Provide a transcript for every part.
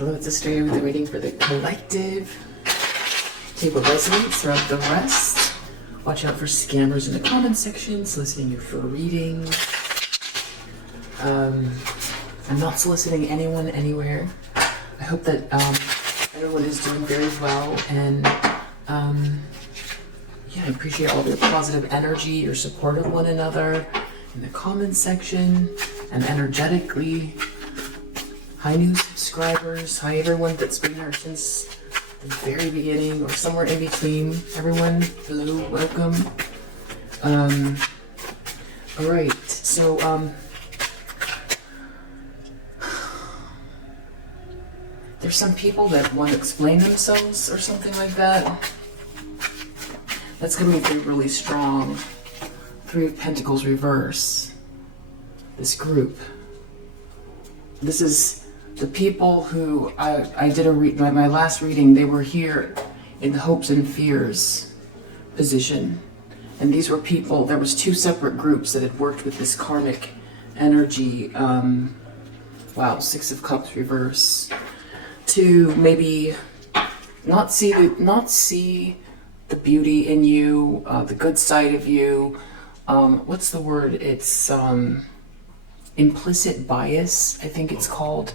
Hello, it's Australia with a reading for the collective. Take what resonates throughout the rest. Watch out for scammers in the comment section, soliciting you for a reading. I'm not soliciting anyone anywhere. I hope that everyone is doing very well, and yeah, I appreciate all your positive energy, your support of one another in the comment section and energetically. Hi new subscribers, hi everyone that's been here since the very beginning or somewhere in between. Everyone, hello, welcome. Alright, so there's some people that want to explain themselves or something like that. That's going to be really strong. Three of Pentacles reverse. This group. This is the people who I did my last reading. They were here in the hopes and fears position. And these were people, there was two separate groups that had worked with this karmic energy. Wow, Six of Cups reverse. To maybe not see the beauty in you, the good side of you. What's the word? It's implicit bias, I think it's called.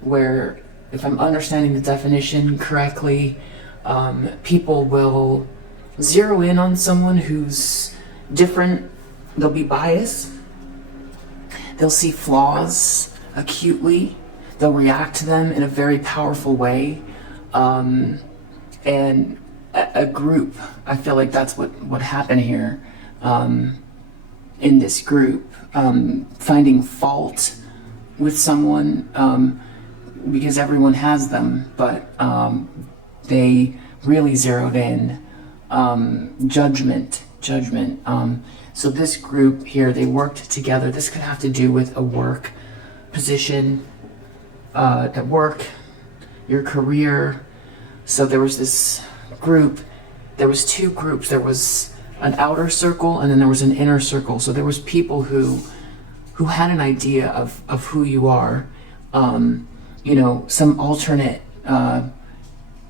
Where, if I'm understanding the definition correctly, people will zero in on someone who's different. They'll be biased. They'll see flaws acutely. They'll react to them in a very powerful way. And a group, I feel like that's what happened here in this group. Finding fault with someone because everyone has them, but they really zeroed in. Judgment. So this group here, they worked together. This could have to do with a work position, at work, your career. So there was this group, there was two groups. There was an outer circle and then there was an inner circle. So there was people who had an idea of who you are, you know, some alternate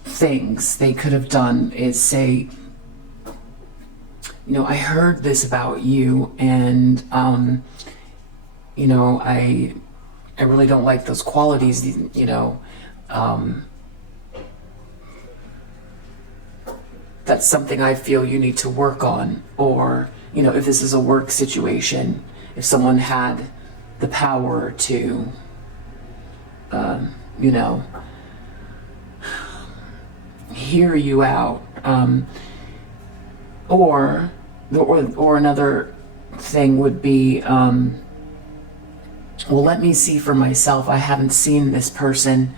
things they could have done is say, you know, I heard this about you, and you know, I really don't like those qualities, you know, that's something I feel you need to work on. Or, you know, if this is a work situation, if someone had the power to, you know, hear you out, or another thing would be, well, let me see for myself. I haven't seen this person.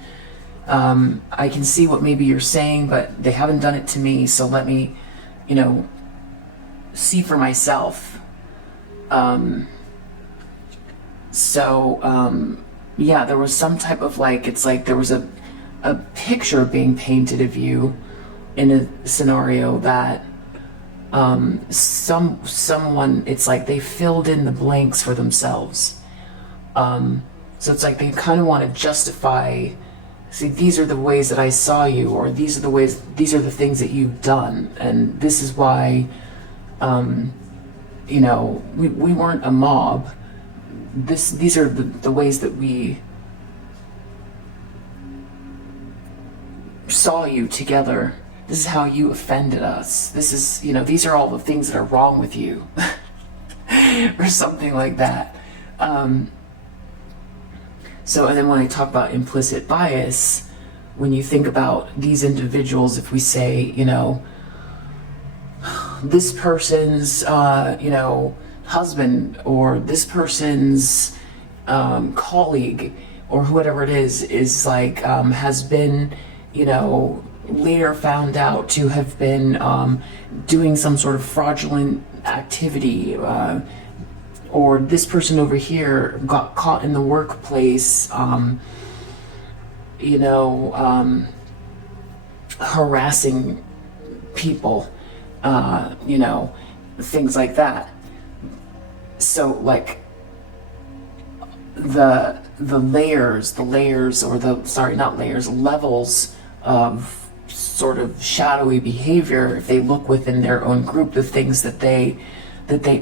I can see what maybe you're saying, but they haven't done it to me. So let me, you know, see for myself. Yeah, there was some type of it's like there was a picture being painted of you in a scenario that someone, it's like they filled in the blanks for themselves. So it's like they kind of want to justify, see, these are the ways that I saw you, or these are the things that you've done, and this is why, you know, we weren't a mob. These are the ways that we saw you together. This is how you offended us. This is, you know, these are all the things that are wrong with you. Or something like that. So, and then when I talk about implicit bias, when you think about these individuals, if we say, you know, this person's, you know, husband, or this person's colleague, or whatever it is like, has been, you know, later found out to have been doing some sort of fraudulent activity, or this person over here got caught in the workplace, you know, harassing people, you know, things like that. So, like, the layers, or the, sorry, not layers, levels of sort of shadowy behavior, if they look within their own group, the things that they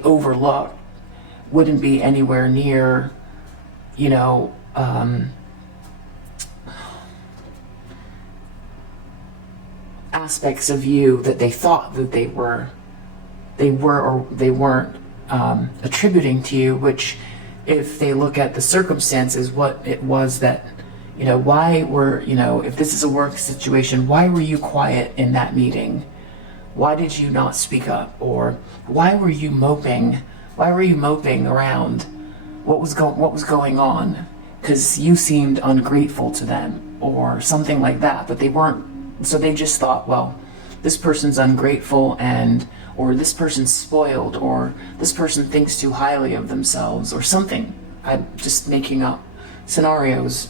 overlook wouldn't be anywhere near, you know, aspects of you that they thought that they were or they weren't attributing to you, which, if they look at the circumstances, what it was that, you know, why were, you know, if this is a work situation, why were you quiet in that meeting? Why did you not speak up? Or why were you moping? Why were you moping around? What was going on? Because you seemed ungrateful to them, or something like that. But they weren't. So they just thought, well, this person's ungrateful, or this person's spoiled, or this person thinks too highly of themselves, or something. I'm just making up scenarios.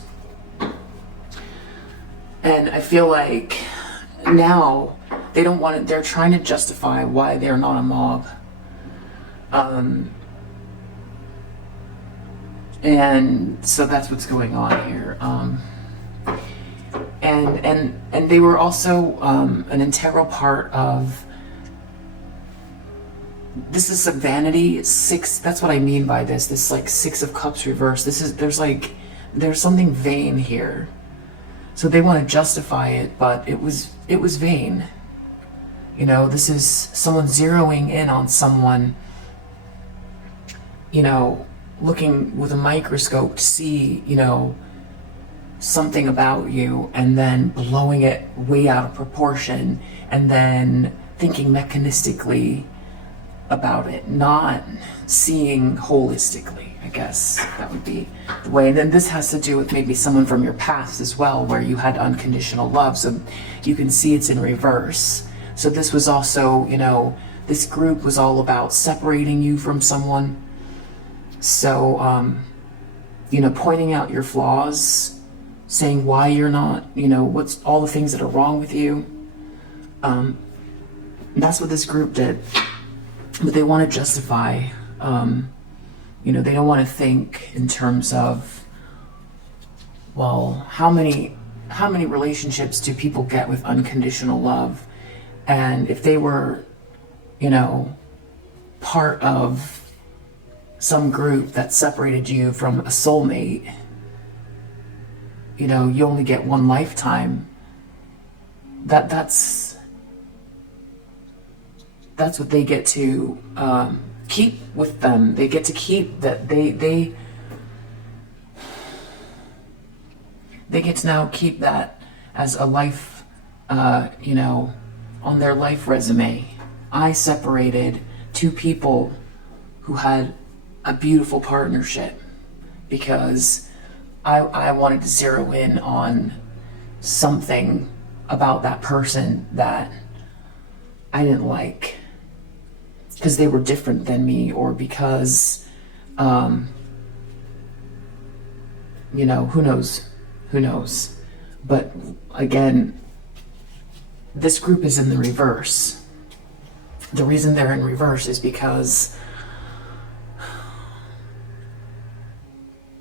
And I feel like now they don't want it. They're trying to justify why they're not a mob. And so that's what's going on here. And they were also an integral part of, this is a vanity six. That's what I mean by this like Six of Cups reverse. There's something vain here. So they want to justify it, but it was vain. You know, this is someone zeroing in on someone, you know, looking with a microscope to see, you know, something about you, and then blowing it way out of proportion, and then thinking mechanistically about it, not seeing holistically. I guess that would be the way. And then this has to do with maybe someone from your past as well, where you had unconditional love. So you can see it's in reverse. So this was also, you know, this group was all about separating you from someone. So, you know, pointing out your flaws, saying why you're not, you know, what's all the things that are wrong with you. That's what this group did. But they want to justify, you know, they don't want to think in terms of, well, how many relationships do people get with unconditional love? And if they were, you know, part of some group that separated you from a soulmate, you know, you only get one lifetime. That's what they get to keep with them. They get to keep that. They get to now keep that as a life, you know, on their life resume. I separated two people who had a beautiful partnership because I wanted to zero in on something about that person that I didn't like, because they were different than me, or because, you know, who knows. But again, this group is in the reverse. The reason they're in reverse is because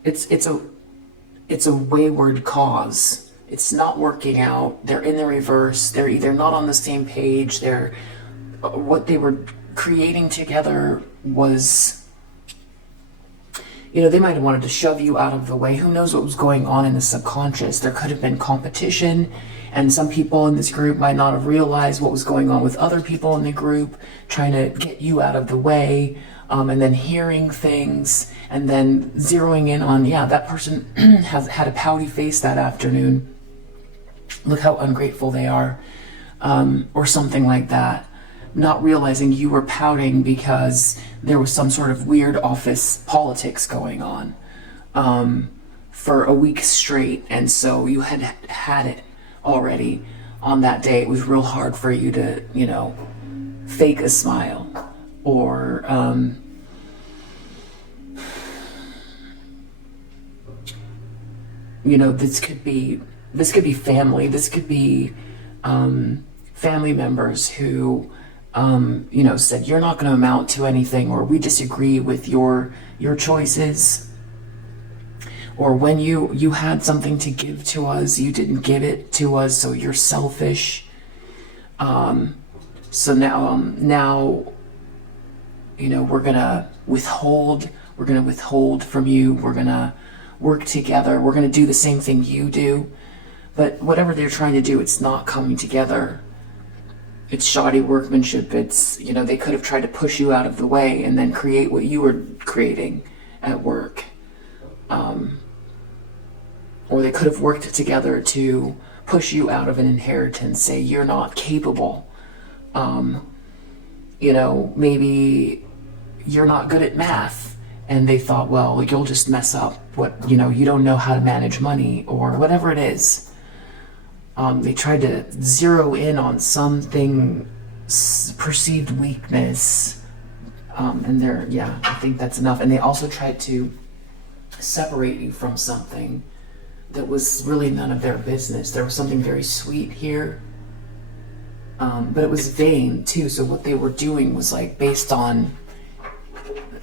it's a wayward cause. It's not working out. They're in the reverse. They're either not on the same page. What they were creating together was, you know, they might have wanted to shove you out of the way. Who knows what was going on in the subconscious? There could have been competition, and some people in this group might not have realized what was going on with other people in the group, trying to get you out of the way, and then hearing things, and then zeroing in on, yeah, that person has had a pouty face that afternoon. Look how ungrateful they are, or something like that. Not realizing you were pouting because there was some sort of weird office politics going on for a week straight, and so you had it already on that day. It was real hard for you to, you know, fake a smile, or you know, this could be family. This could be family members who, you know, said you're not going to amount to anything, or we disagree with your choices. Or when you had something to give to us, you didn't give it to us, so you're selfish. So now, you know, we're gonna withhold from you. We're gonna work together. We're gonna do the same thing you do. But whatever they're trying to do, it's not coming together. It's shoddy workmanship. It's, you know, they could have tried to push you out of the way and then create what you were creating at work. Or they could have worked together to push you out of an inheritance, say you're not capable. You know, maybe you're not good at math, and they thought, well, you'll just mess up what, you know, you don't know how to manage money, or whatever it is. They tried to zero in on something, perceived weakness, and I think that's enough. And they also tried to separate you from something that was really none of their business. There was something very sweet here, but it was vain too. So what they were doing was like based on,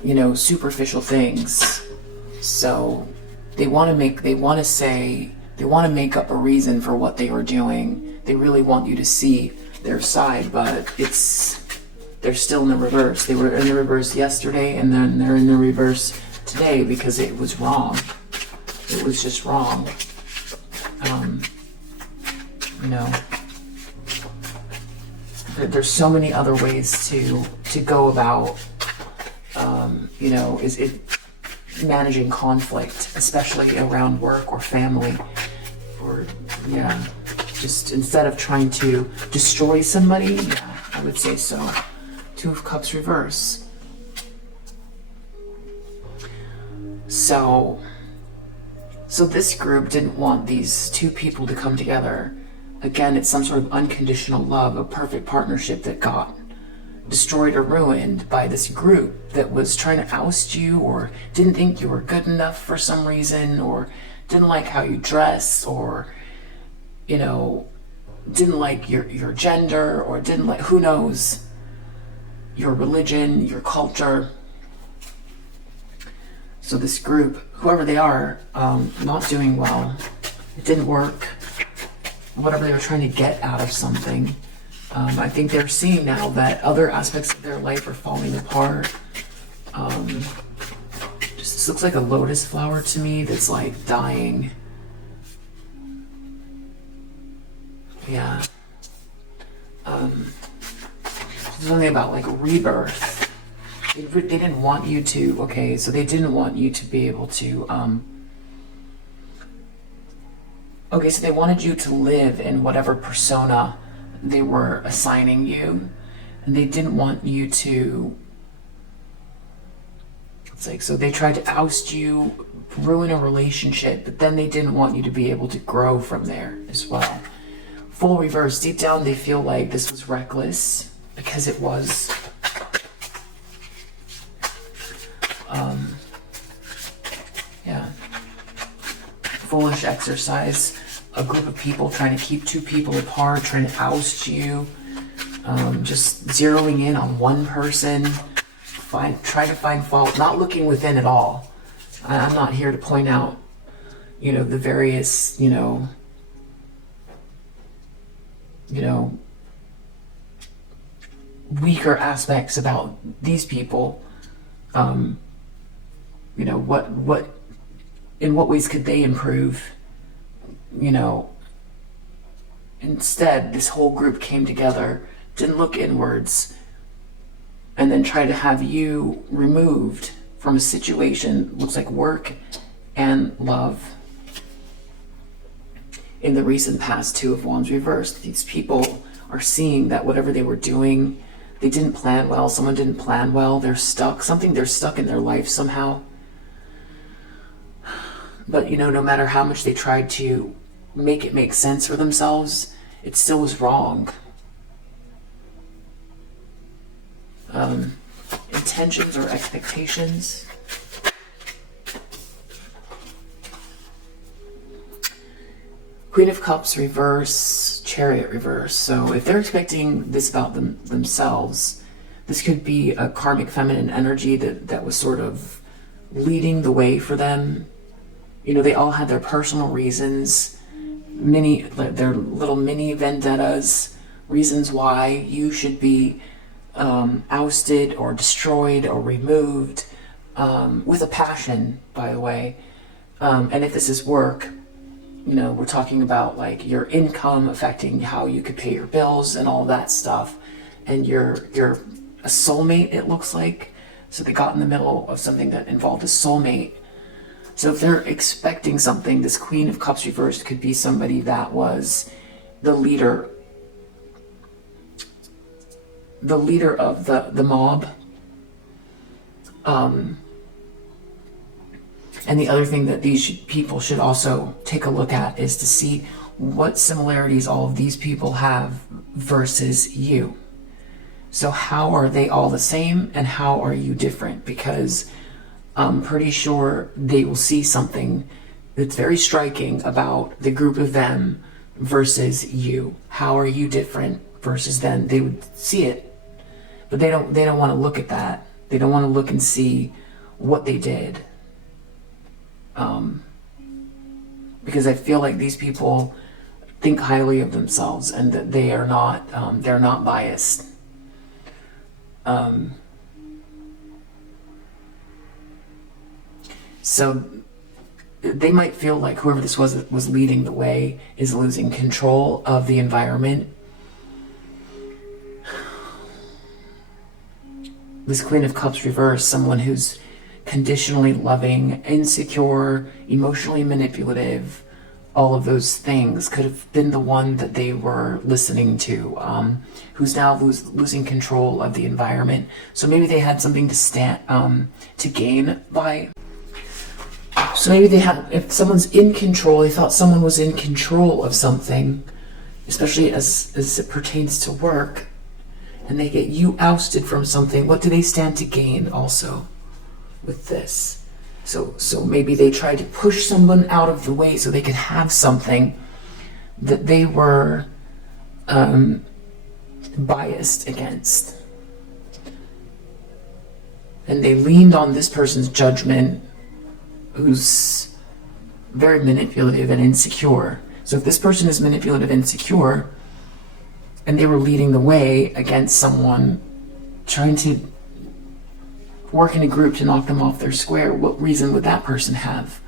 you know, superficial things. So they want to make up a reason for what they were doing. They really want you to see their side, but they're still in the reverse. They were in the reverse yesterday, and then they're in the reverse today because it was wrong. It was just wrong. You know, there's so many other ways to go about, you know, is it managing conflict, especially around work or family, or just instead of trying to destroy somebody. Yeah, I would say so. Two of Cups reverse. So this group didn't want these two people to come together. Again, it's some sort of unconditional love, a perfect partnership that got destroyed or ruined by this group that was trying to oust you, or didn't think you were good enough for some reason, or didn't like how you dress, or, you know, didn't like your gender, or didn't like, who knows, your religion, your culture. So this group, whoever they are, not doing well. It didn't work. Whatever they were trying to get out of something. I think they're seeing now that other aspects of their life are falling apart. This looks like a lotus flower to me that's like dying. Yeah. Something about like rebirth. They didn't want you to, okay, so they didn't want you to be able to, okay, so they wanted you to live in whatever persona they were assigning you, and they didn't want you to, it's like, so they tried to oust you, ruin a relationship, but then they didn't want you to be able to grow from there as well. Full reverse. Deep down they feel like this was reckless, because it was. Foolish exercise. A group of people trying to keep two people apart, trying to oust you, just zeroing in on one person, trying to find fault, not looking within at all. I'm not here to point out, you know, the various, you know, weaker aspects about these people. You know, what in what ways could they improve? You know, instead, this whole group came together, didn't look inwards, and then tried to have you removed from a situation, looks like work and love. In the recent past, Two of Wands reversed. These people are seeing that whatever they were doing, they didn't plan well, someone didn't plan well, they're stuck, they're stuck in their life somehow. But, you know, no matter how much they tried to make it make sense for themselves, it still was wrong. Intentions or expectations. Queen of Cups reverse, Chariot reverse. So if they're expecting this about themselves, this could be a karmic feminine energy that was sort of leading the way for them. You know, they all had their personal reasons, their little mini vendettas, reasons why you should be ousted or destroyed or removed, with a passion, by the way. And if this is work, you know, we're talking about like your income affecting how you could pay your bills and all that stuff. And you're a soulmate, it looks like. So they got in the middle of something that involved a soulmate. So if they're expecting something, this Queen of Cups reversed could be somebody that was the leader of the mob. And the other thing that these people should also take a look at is to see what similarities all of these people have versus you. So how are they all the same and how are you different? Because I'm pretty sure they will see something that's very striking about the group of them versus you. How are you different versus them? They would see it, but they don't want to look at that. They don't want to look and see what they did. Because I feel like these people think highly of themselves and that they are not, they're not biased. So they might feel like whoever this was leading the way is losing control of the environment. This Queen of Cups reversed, someone who's conditionally loving, insecure, emotionally manipulative, all of those things could have been the one that they were listening to, who's now losing control of the environment. So maybe they had something to gain by. So maybe they had, if someone's in control, they thought someone was in control of something, especially as it pertains to work, and they get you ousted from something. What do they stand to gain also with this? So maybe they tried to push someone out of the way so they could have something that they were biased against. And they leaned on this person's judgment, who's very manipulative and insecure. So if this person is manipulative and insecure, and they were leading the way against someone trying to work in a group to knock them off their square, what reason would that person have?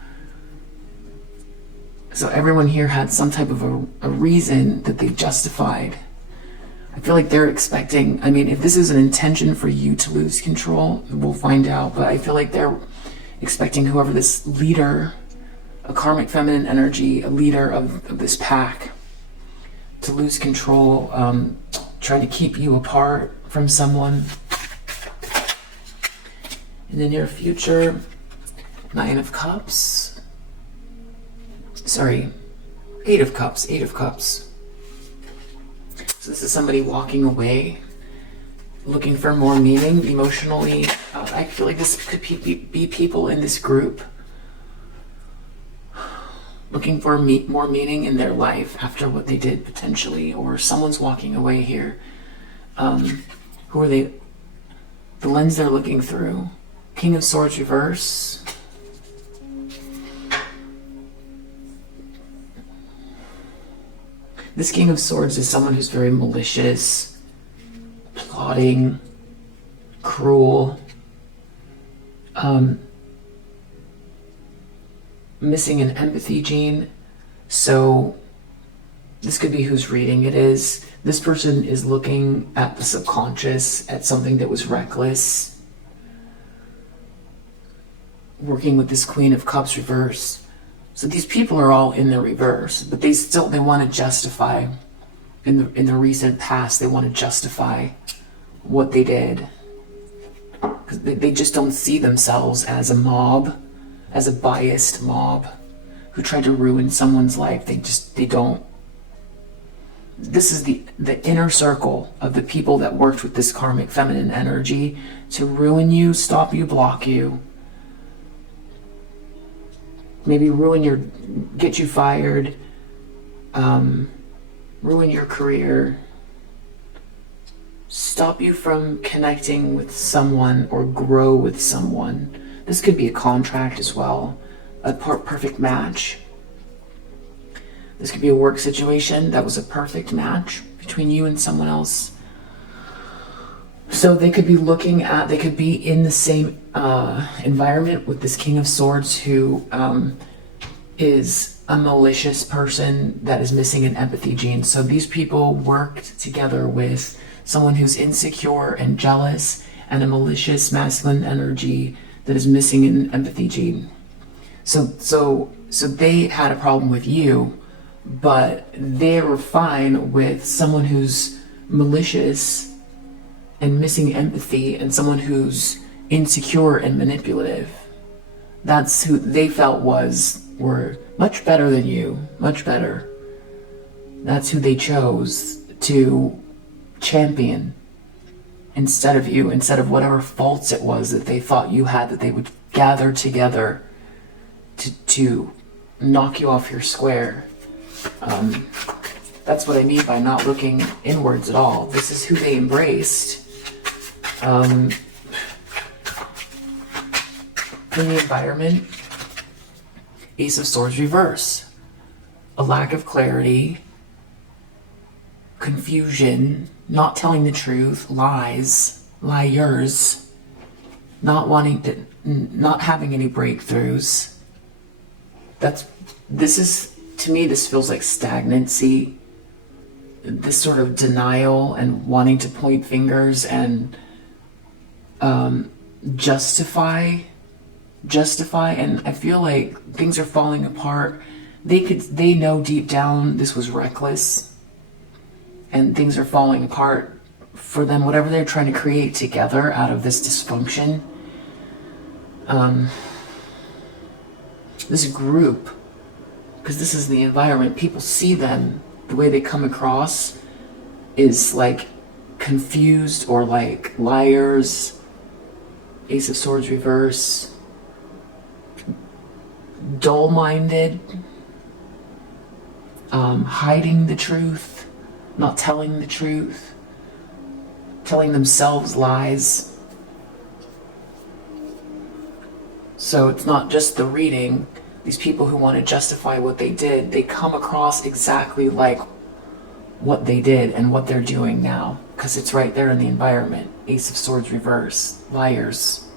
So everyone here had some type of a reason that they justified. I feel like they're expecting, I mean, if this is an intention for you to lose control, we'll find out, but I feel like they're expecting whoever this leader, a karmic feminine energy, a leader of this pack, to lose control, try to keep you apart from someone. In the near future, 9 of Cups. Sorry, 8 of Cups, 8 of Cups. So this is somebody walking away, looking for more meaning emotionally. I feel like this could be people in this group looking for more meaning in their life after what they did potentially, or someone's walking away here. Who are they? The lens they're looking through. King of Swords reverse. This King of Swords is someone who's very malicious, plotting, cruel, missing an empathy gene. So this could be whose reading it is. This person is looking at the subconscious, at something that was reckless. Working with this Queen of Cups reverse. So these people are all in the reverse, but they want to justify in the recent past, they want to justify what they did. Because they just don't see themselves as a mob, as a biased mob who tried to ruin someone's life. They don't. This is the inner circle of the people that worked with this karmic feminine energy to ruin you, stop you, block you. Maybe get you fired, ruin your career, stop you from connecting with someone or grow with someone. This could be a contract as well. perfect match. This could be a work situation that was a perfect match between you and someone else. So they could be they could be in the same environment with this King of Swords who is a malicious person that is missing an empathy gene. So these people worked together with someone who's insecure and jealous and a malicious masculine energy that is missing an empathy gene. So they had a problem with you, but they were fine with someone who's malicious and missing empathy and someone who's insecure and manipulative. That's who they felt were much better than you, much better. That's who they chose to champion instead of you, instead of whatever faults it was that they thought you had, that they would gather together to knock you off your square. That's what I mean by not looking inwards at all. This is who they embraced. In the environment, Ace of Swords reverse. A lack of clarity, confusion, not telling the truth, lies, liars, not having any breakthroughs. To me, this feels like stagnancy, this sort of denial and wanting to point fingers and justify, and I feel like things are falling apart. They know deep down this was reckless and things are falling apart for them, whatever they're trying to create together out of this dysfunction. This group, because this is the environment, people see them, the way they come across is like confused or like liars. Ace of Swords reverse. Dull-minded. Hiding the truth. Not telling the truth. Telling themselves lies. So it's not just the reading. These people who want to justify what they did, they come across exactly like what they did and what they're doing now, because it's right there in the environment. Ace of Swords reverse. Liars.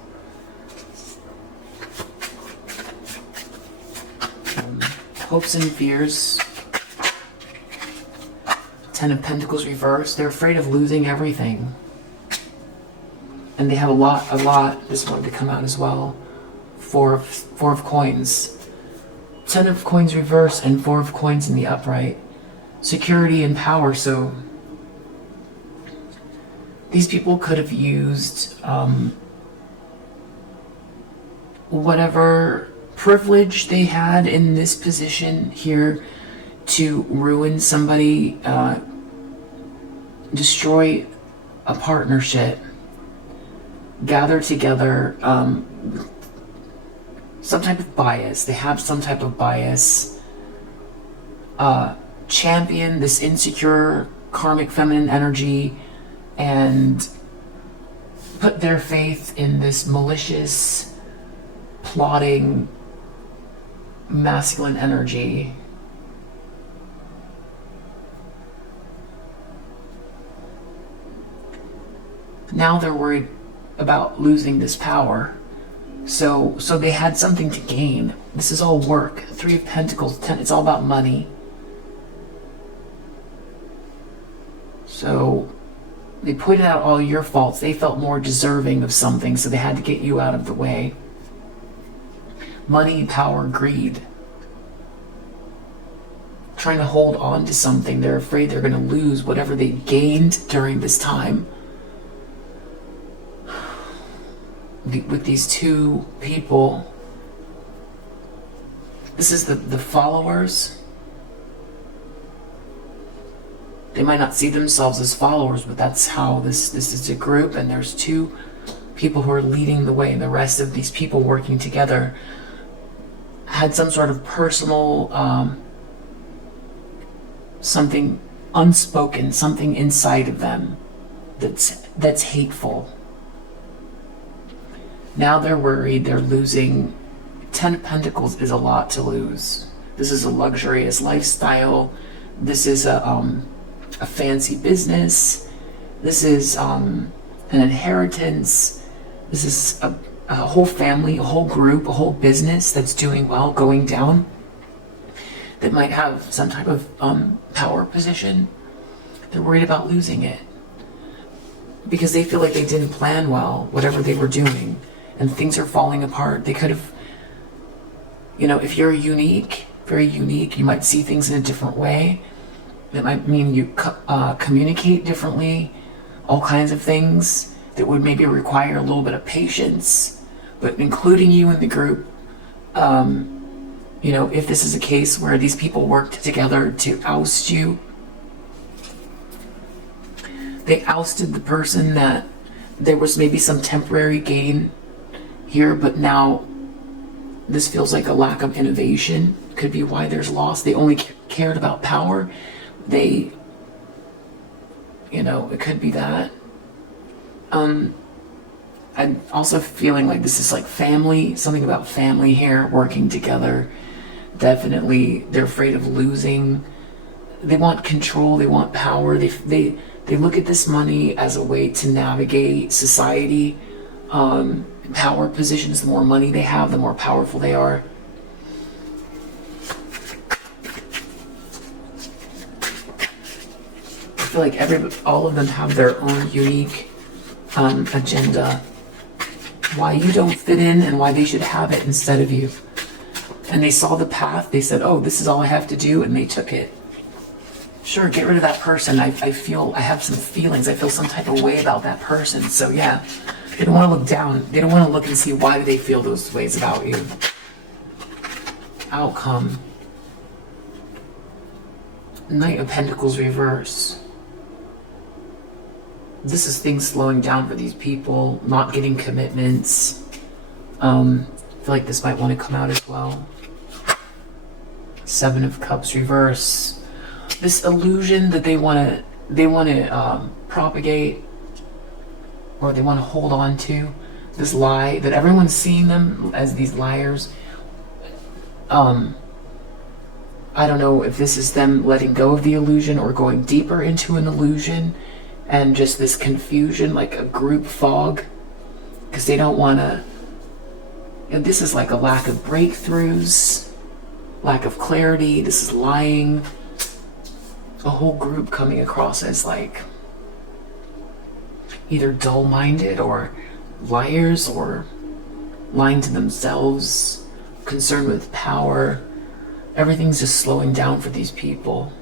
Hopes and fears. Ten of Pentacles reverse. They're afraid of losing everything. And they have a lot. This wanted to come out as well. Four of Coins. 10 of Coins reverse and 4 of Coins in the upright. Security and power. So these people could have used whatever privilege they had in this position here to ruin somebody, destroy a partnership, gather together, some type of bias. They have some type of bias. Champion this insecure karmic feminine energy and put their faith in this malicious, plotting, masculine energy. Now they're worried about losing this power. So they had something to gain. This is all work. 3 of Pentacles, 10, it's all about money. So they pointed out all your faults. They felt more deserving of something, so they had to get you out of the way. Money, power, greed. Trying to hold on to something. They're afraid they're going to lose whatever they gained during this time. With these two people, this is the followers. They might not see themselves as followers, but that's how this is a group, and there's 2 people who are leading the way, and the rest of these people working together had some sort of personal something unspoken, something inside of them that's hateful. Now they're worried they're losing Ten of Pentacles is a lot to lose. This is a luxurious lifestyle. This is a fancy business. This is an inheritance. This is a whole family, a whole group, a whole business that's doing well, going down, that might have some type of power position. They're worried about losing it because they feel like they didn't plan well, whatever they were doing, and things are falling apart. They could have, if you're unique, very unique, you might see things in a different way. It might mean you communicate differently, all kinds of things that would maybe require a little bit of patience, but including you in the group, if this is a case where these people worked together to oust you, they ousted the person that there was maybe some temporary gain here, but now this feels like a lack of innovation. Could be why there's loss. They only cared about power. It could be that. I'm also feeling like this is like family, something about family here, working together. Definitely, they're afraid of losing. They want control, they want power. They look at this money as a way to navigate society. Power positions, the more money they have, the more powerful they are. I feel like all of them have their own unique agenda. Why you don't fit in and why they should have it instead of you. And they saw the path, they said, oh, this is all I have to do, and they took it. Sure, get rid of that person. I have some feelings. I feel some type of way about that person. So yeah, they don't want to look down. They don't want to look and see why do they feel those ways about you. Outcome. Knight of Pentacles reverse. This is things slowing down for these people, not getting commitments. I feel like this might want to come out as well. Seven of Cups reverse. This illusion that they want to propagate, or they want to hold on to, this lie that everyone's seeing them as these liars. I don't know if this is them letting go of the illusion or going deeper into an illusion, and just this confusion, like a group fog, because they don't want to. This is like a lack of breakthroughs, lack of clarity. This is lying. A whole group coming across as like either dull-minded or liars or lying to themselves, concerned with power. Everything's just slowing down for these people.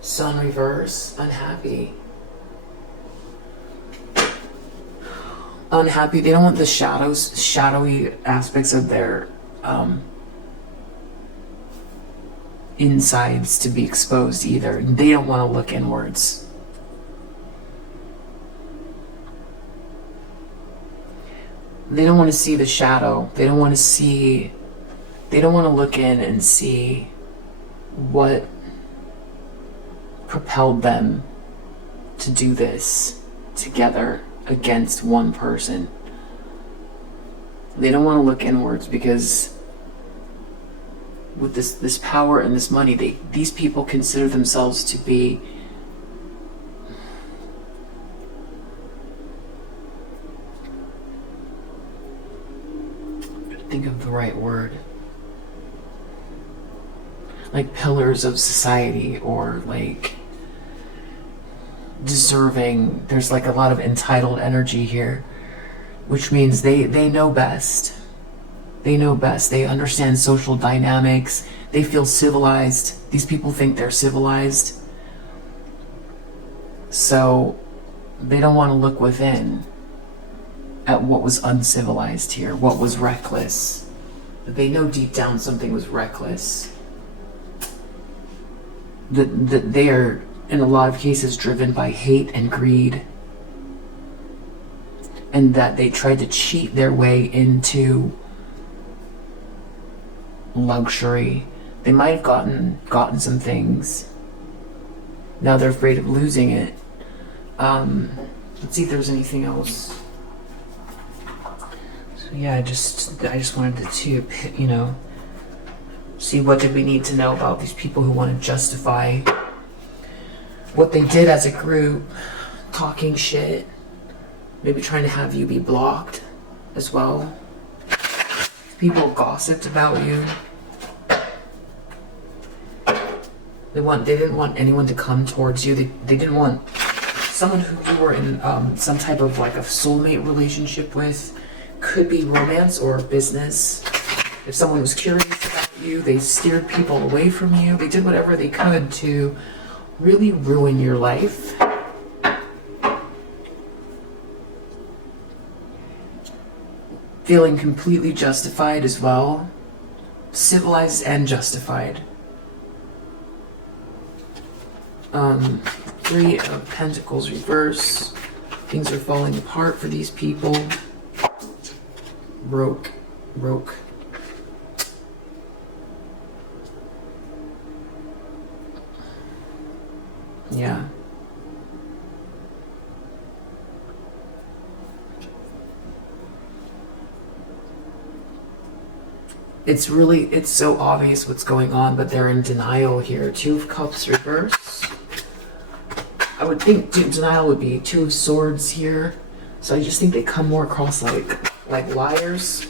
Sun reverse, unhappy. Unhappy, they don't want the shadowy aspects of their insides to be exposed either. They don't want to look inwards. They don't want to see the shadow. They don't want to look in and see what propelled them to do this together against one person. They don't want to look inwards because with this power and this money, these people consider themselves to be think of the right word, like pillars of society, or like deserving. There's like a lot of entitled energy here, which means they know best. They know best. They understand social dynamics. They feel civilized. These people think they're civilized. So they don't want to look within at what was uncivilized here, what was reckless. But they know deep down something was reckless. That they are, in a lot of cases, driven by hate and greed. And that they tried to cheat their way into luxury. They might have gotten some things. Now they're afraid of losing it. Let's see if there's anything else. yeah, I just wanted to, you know, see what did we need to know about these people who want to justify what they did as a group, talking shit, maybe trying to have you be blocked as well. People gossiped about you. They didn't want anyone to come towards you. They didn't want someone who you were in some type of like a soulmate relationship with. Could be romance or business. If someone was curious about you, they steered people away from you. They did whatever they could to really ruin your life. Feeling completely justified as well. Civilized and justified. 3 of Pentacles reverse. Things are falling apart for these people. Broke. Yeah. It's so obvious what's going on, but they're in denial here. 2 of Cups reverse. I would think denial would be 2 of Swords here. So I just think they come more across like liars.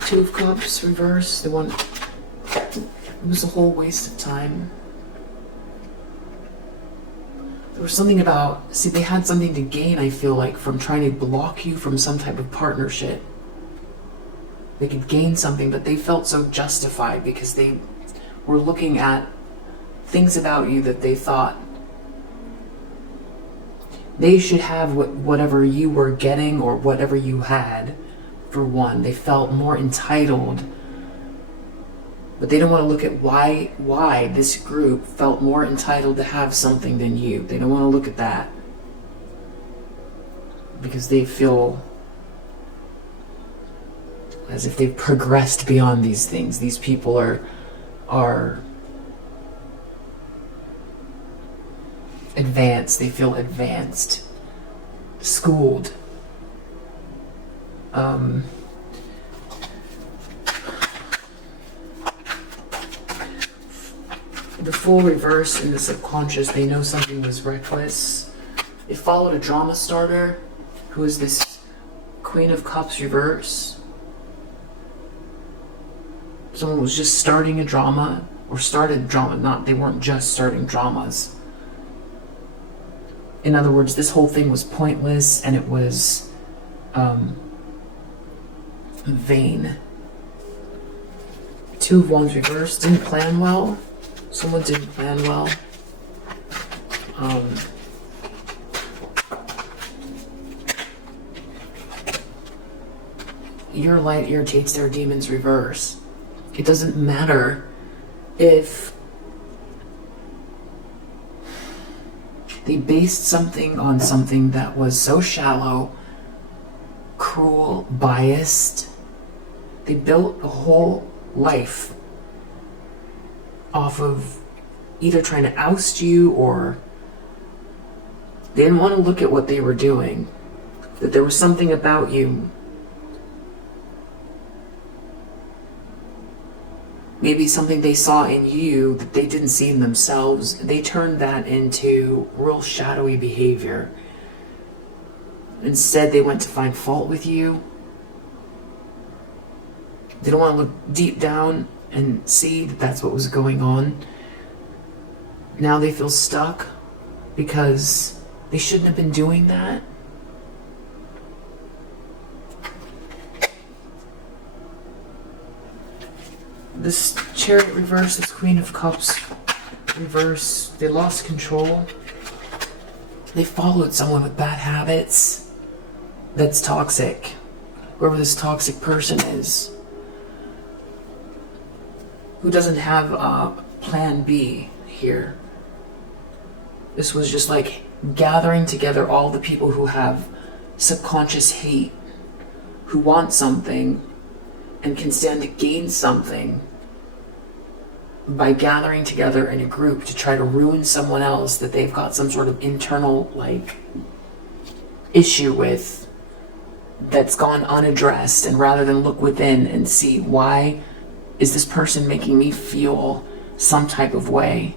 2 of Cups reverse. It was a whole waste of time. There was something about, see, they had something to gain, I feel like, from trying to block you from some type of partnership. They could gain something, but they felt so justified because they were looking at things about you that they thought they should have whatever you were getting or whatever you had. For one, they felt more entitled, but they didn't want to look at why this group felt more entitled to have something than you. They don't want to look at that because they feel as if they've progressed beyond these things. These people are advanced. They feel advanced, schooled. The Fool reverse in the subconscious, they know something was reckless. It followed a drama starter who is this Queen of Cups reverse. Someone was just starting a drama, or started drama, they weren't just starting dramas. In other words, this whole thing was pointless and it was vain. 2 of Wands reversed. Didn't plan well. Someone didn't plan well. Your light irritates their demons reverse. It doesn't matter if they based something on something that was so shallow, cruel, biased. They built a whole life off of either trying to oust you or they didn't want to look at what they were doing. That there was something about you. Maybe something they saw in you that they didn't see in themselves. They turned that into real shadowy behavior. Instead, they went to find fault with you. They don't want to look deep down and see that that's what was going on. Now they feel stuck because they shouldn't have been doing that. This Chariot reverse, this Queen of Cups reverse, they lost control. They followed someone with bad habits that's toxic. Whoever this toxic person is. Who doesn't have a plan B here. This was just like gathering together all the people who have subconscious hate, who want something and can stand to gain something by gathering together in a group to try to ruin someone else that they've got some sort of internal like issue with that's gone unaddressed, and rather than look within and see why is this person making me feel some type of way,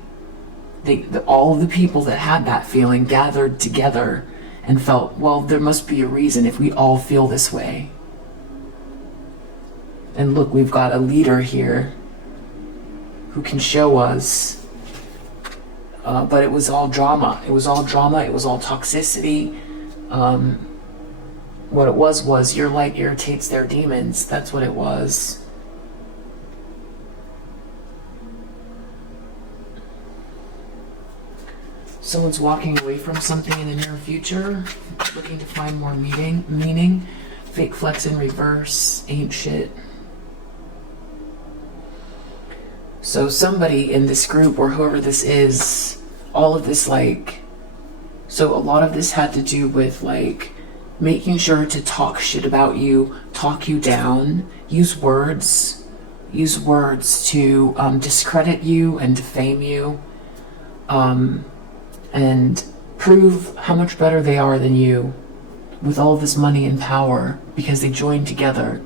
all of the people that had that feeling gathered together and felt, well, there must be a reason if we all feel this way. And look, we've got a leader here who can show us, but it was all drama. It was all drama. It was all toxicity. What it was your light irritates their demons. That's what it was. Someone's walking away from something in the near future, looking to find more meaning. Fake flex in reverse, ain't shit. So somebody in this group, or whoever this is, all of this so a lot of this had to do with making sure to talk shit about you, talk you down, use words to discredit you and defame you, and prove how much better they are than you with all this money and power, because they joined together.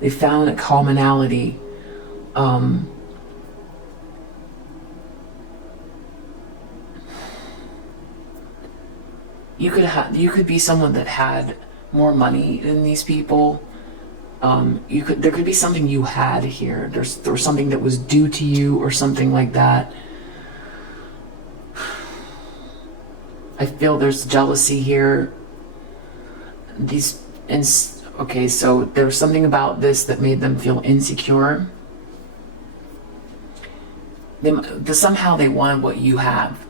They found a commonality. You could be someone that had more money than these people. There could be something you had here. There was something that was due to you or something like that. I feel there's jealousy here. Okay, so there was something about this that made them feel insecure. Somehow they wanted what you have,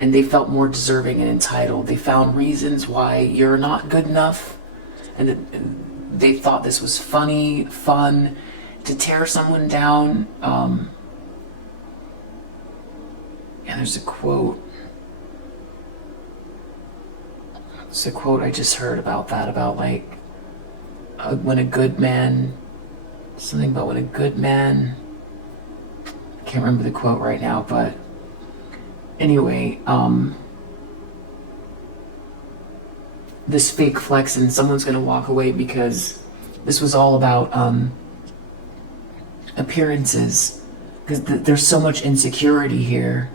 and they felt more deserving and entitled. They found reasons why you're not good enough, and they thought this was fun to tear someone down. Yeah, there's a quote. It's a quote I just heard about that, about when a good man, something about when a good man, I can't remember the quote right now, but anyway, this fake flex, and someone's going to walk away because this was all about appearances, because there's so much insecurity here,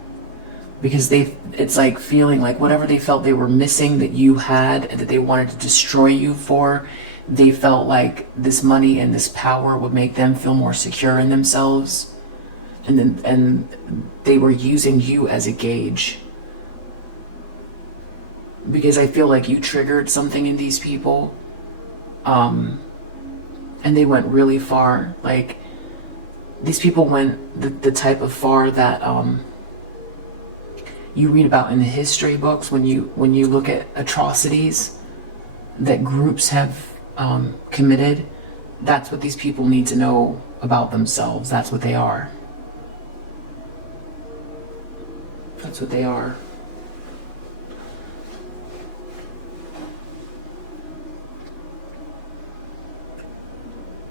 because it's like feeling like whatever they felt they were missing that you had and that they wanted to destroy you for, they felt like this money and this power would make them feel more secure in themselves, and they were using you as a gauge, because I feel like you triggered something in these people, and they went really far. Like, these people went the type of far that you read about in the history books when you look at atrocities that groups have committed. That's what these people need to know about themselves. That's what they are. That's what they are.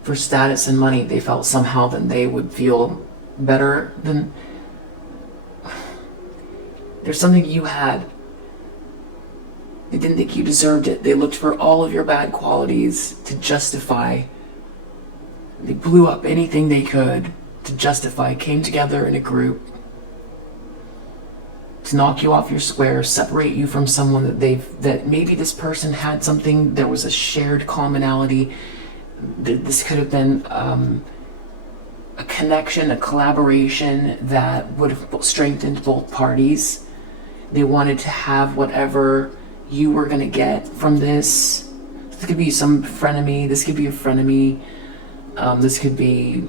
For status and money, they felt somehow that they would feel better than... There's something you had. They didn't think you deserved it. They looked for all of your bad qualities to justify. They blew up anything they could to justify, came together in a group to knock you off your square, separate you from someone that maybe this person had something, there was a shared commonality. This could have been a connection, a collaboration that would have strengthened both parties. They wanted to have whatever you were going to get from this. This could be some frenemy. This could be a frenemy. This could be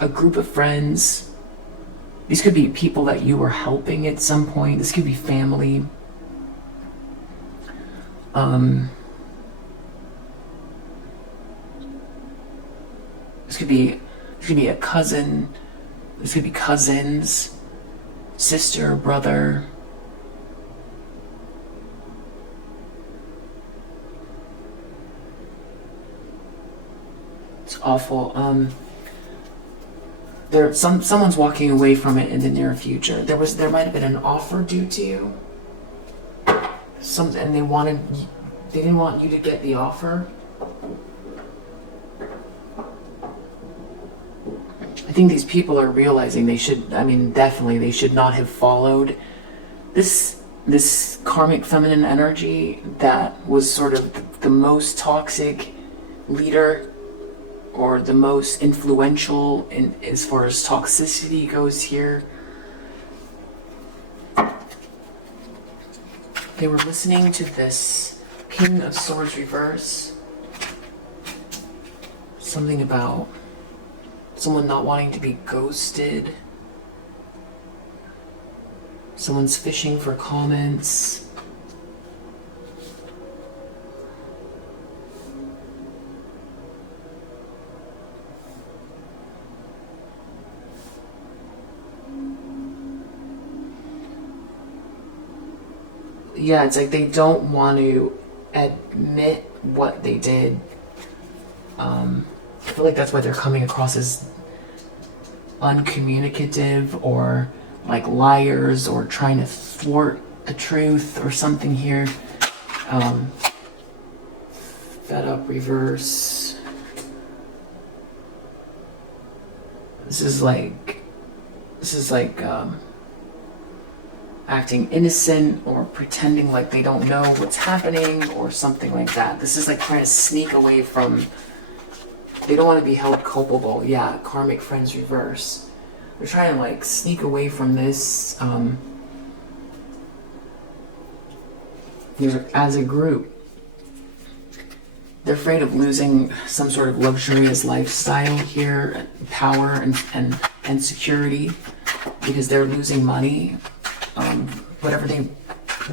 a group of friends. These could be people that you were helping at some point. This could be family. This could be a cousin. This could be cousins, sister, brother. It's awful. someone's walking away from it in the near future. There might have been an offer due to you. And they didn't want you to get the offer. I think these people are realizing they should not have followed this karmic feminine energy that was sort of the most toxic leader, or the most influential in as far as toxicity goes here. They were listening to this King of Swords reverse. Something about someone not wanting to be ghosted. Someone's fishing for comments. Yeah, it's like they don't want to admit what they did. I feel like that's why they're coming across as uncommunicative, or like liars, or trying to thwart the truth or something here. Fed up reverse. This is like acting innocent, or pretending like they don't know what's happening, or something like that. This is like trying to sneak away from, they don't want to be held culpable. Yeah, karmic friends reverse. They're trying to like sneak away from this as a group. They're afraid of losing some sort of luxurious lifestyle here, power and security, because they're losing money. Whatever they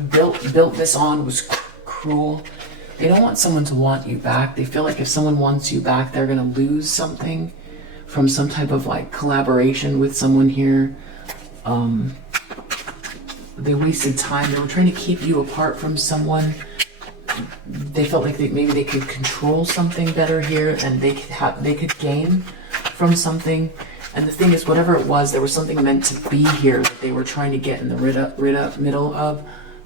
built this on was cruel. They don't want someone to want you back. They feel like if someone wants you back, they're gonna lose something from some type of like collaboration with someone here. They wasted time. They were trying to keep you apart from someone. They felt like maybe they could control something better here, and they could gain from something. And the thing is, whatever it was, there was something meant to be here that they were trying to get in the middle of.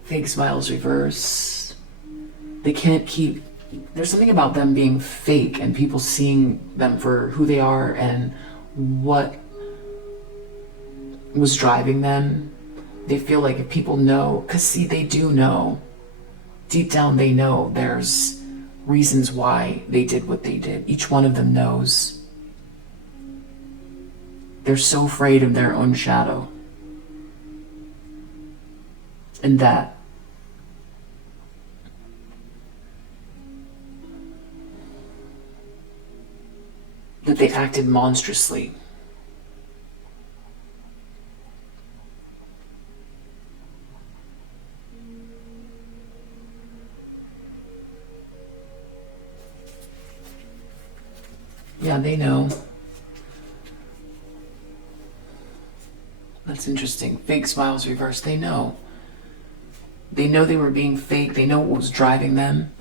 Fake smiles reverse. They can't keep. There's something about them being fake and people seeing them for who they are and what was driving them. They feel like if people know, because see, they do know. Deep down, they know there's reasons why they did what they did. Each one of them knows. They're so afraid of their own shadow. And that they acted monstrously. Yeah, they know. That's interesting. Fake smiles reverse. They know. They know they were being fake. They know what was driving them.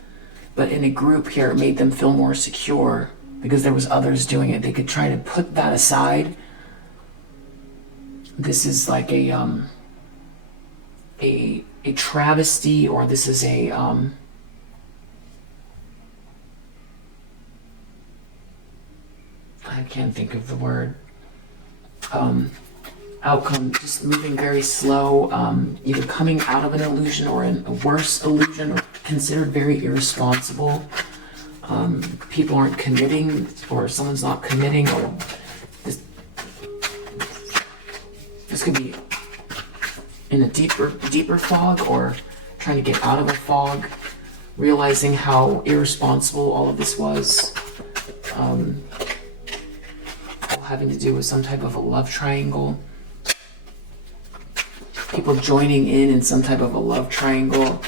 But in a group here, it made them feel more secure because there was others doing it. They could try to put that aside. This is like a travesty, or this is a I can't think of the word. Outcome, just moving very slow, either coming out of an illusion or in a worse illusion, or considered very irresponsible. People aren't committing, or someone's not committing, or this could be in a deeper fog, or trying to get out of a fog, realizing how irresponsible all of this was. All having to do with some type of a love triangle. People joining in some type of a love triangle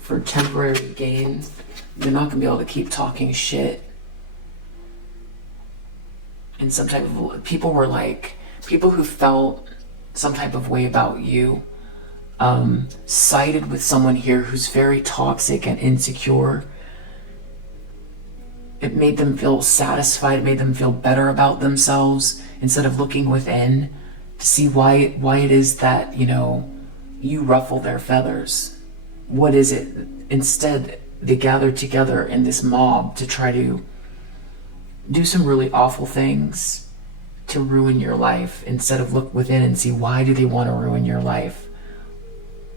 for temporary gain. They're not going to be able to keep talking shit. And some type of, people who felt some type of way about you, sided with someone here who's very toxic and insecure. It made them feel satisfied, it made them feel better about themselves, instead of looking within to see why it is that, you ruffle their feathers. What is it? Instead, they gathered together in this mob to try to do some really awful things to ruin your life, instead of look within and see, why do they want to ruin your life?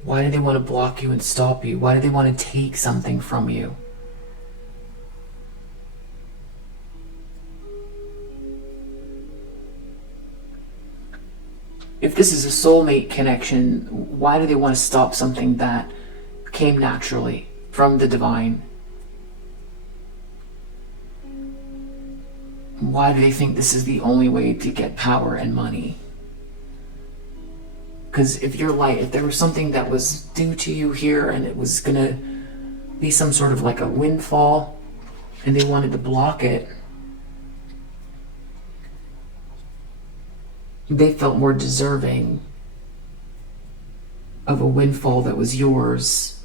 Why do they want to block you and stop you? Why do they want to take something from you? If this is a soulmate connection, why do they want to stop something that came naturally from the divine? Why do they think this is the only way to get power and money? Because if there was something that was due to you here and it was gonna be some sort of like a windfall and they wanted to block it, they felt more deserving of a windfall that was yours.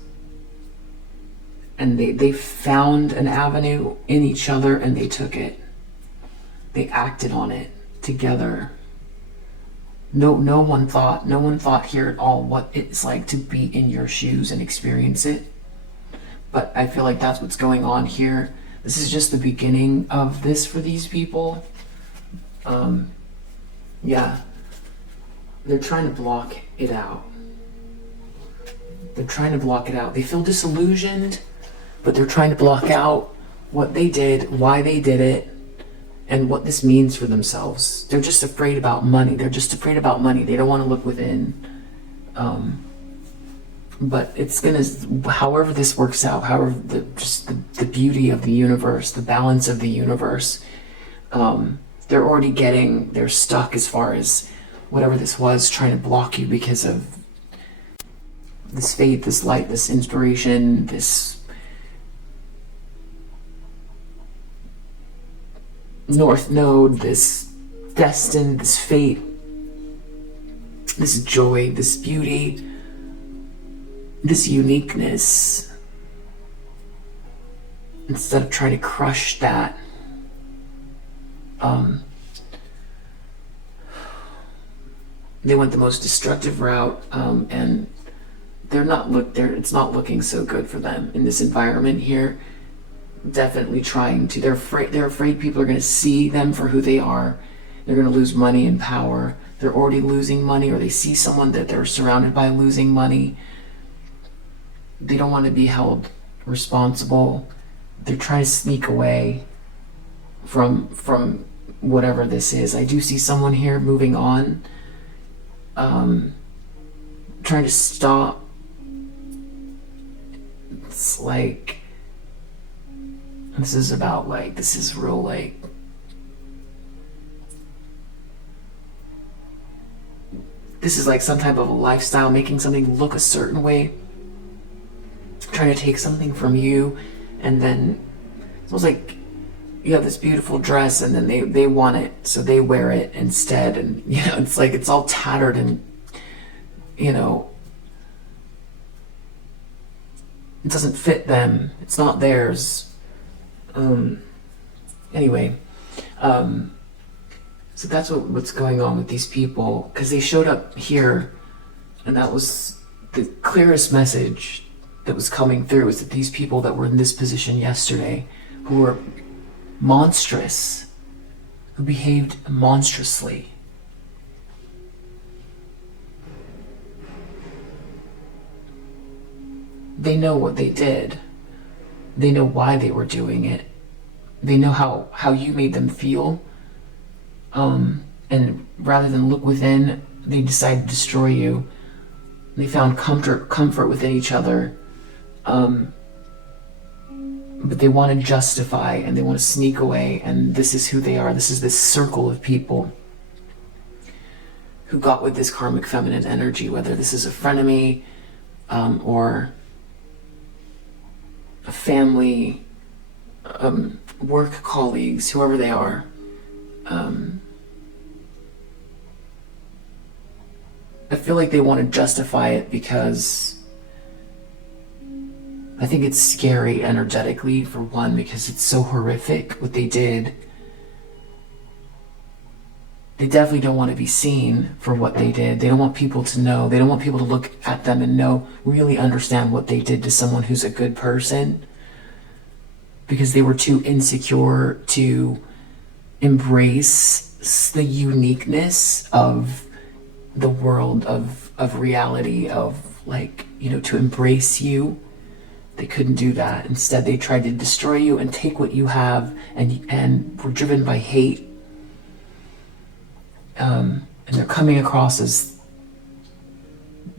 And they found an avenue in each other and they took it. They acted on it together. No one thought here at all what it's like to be in your shoes and experience it. But I feel like that's what's going on here. This is just the beginning of this for these people. Yeah, they're trying to block it out. They're trying to block it out. They feel disillusioned, but they're trying to block out what they did, why they did it, and what this means for themselves. They're just afraid about money. They don't want to look within. But it's gonna, however this works out, the beauty of the universe, the balance of the universe, they're stuck as far as whatever this was trying to block you because of this faith, this light, this inspiration, this North Node, this destined, this fate, this joy, this beauty, this uniqueness. Instead of trying to crush that, they went the most destructive route, and it's not looking so good for them in this environment here. Definitely trying to, they're afraid people are going to see them for who they are. They're going to lose money and power. They're already losing money, or they see someone that they're surrounded by losing money. They don't want to be held responsible. They're trying to sneak away from whatever this is. I do see someone here moving on, trying to stop. It's like, this is real, like, this is like some type of a lifestyle, making something look a certain way, trying to take something from you, and then it's almost like you have this beautiful dress and then they want it, so they wear it instead, and it's like it's all tattered and it doesn't fit them, it's not theirs. Anyway, so that's what's going on with these people, because they showed up here, and that was the clearest message that was coming through, is that these people that were in this position yesterday, who were monstrous, who behaved monstrously, they know what they did. They know why they were doing it. They know how you made them feel. And rather than look within, they decided to destroy you. They found comfort within each other. But they want to justify, and they want to sneak away, and this is who they are. This is this circle of people who got with this karmic feminine energy, whether this is a frenemy, or a family, work colleagues, whoever they are. I feel like they want to justify it because I think it's scary energetically, for one, because it's so horrific what they did. They definitely don't want to be seen for what they did. They don't want people to know. They don't want people to look at them and know, really understand what they did to someone who's a good person, because they were too insecure to embrace the uniqueness of the world of reality, of, like, you know, to embrace you. They couldn't do that. Instead, they tried to destroy you and take what you have, and were driven by hate. And they're coming across as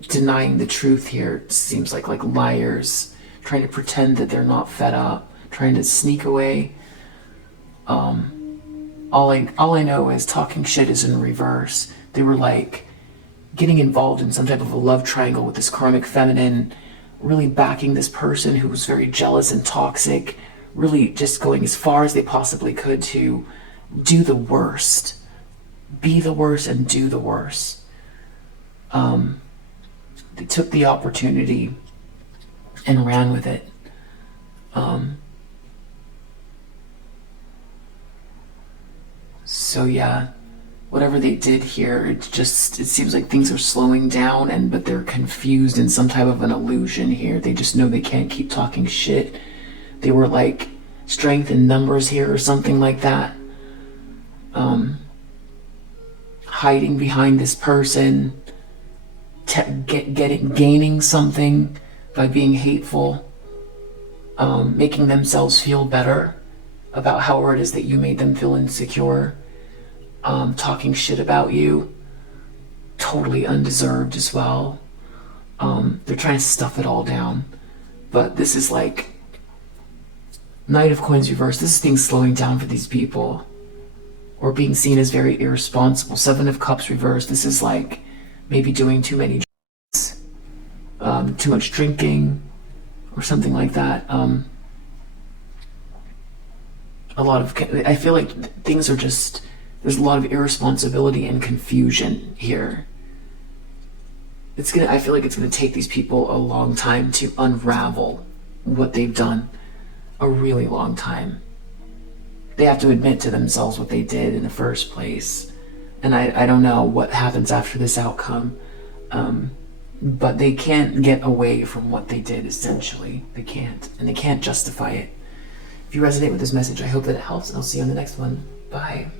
denying the truth here. It seems like liars, trying to pretend that they're not fed up, trying to sneak away. All I know is talking shit is in reverse. They were like getting involved in some type of a love triangle with this karmic feminine, really backing this person who was very jealous and toxic, really just going as far as they possibly could to do the worst. Be the worst and do the worst. They took the opportunity and ran with it. So yeah, whatever they did here, it seems like things are slowing down, but they're confused in some type of an illusion here. They just know they can't keep talking shit. They were like strength in numbers here or something like that. Hiding behind this person, gaining something by being hateful, making themselves feel better about how it is that you made them feel insecure, talking shit about you, totally undeserved as well. They're trying to stuff it all down, but this is like Knight of Coins reversed. This is things slowing down for these people, or being seen as very irresponsible. Seven of Cups reversed. This is like maybe doing too many drugs, too much drinking, or something like that. I feel like things are just, there's a lot of irresponsibility and confusion here. I feel like it's gonna take these people a long time to unravel what they've done. A really long time. They have to admit to themselves what they did in the first place. And I don't know what happens after this outcome. But they can't get away from what they did, essentially. They can't. And they can't justify it. If you resonate with this message, I hope that it helps, and I'll see you on the next one. Bye.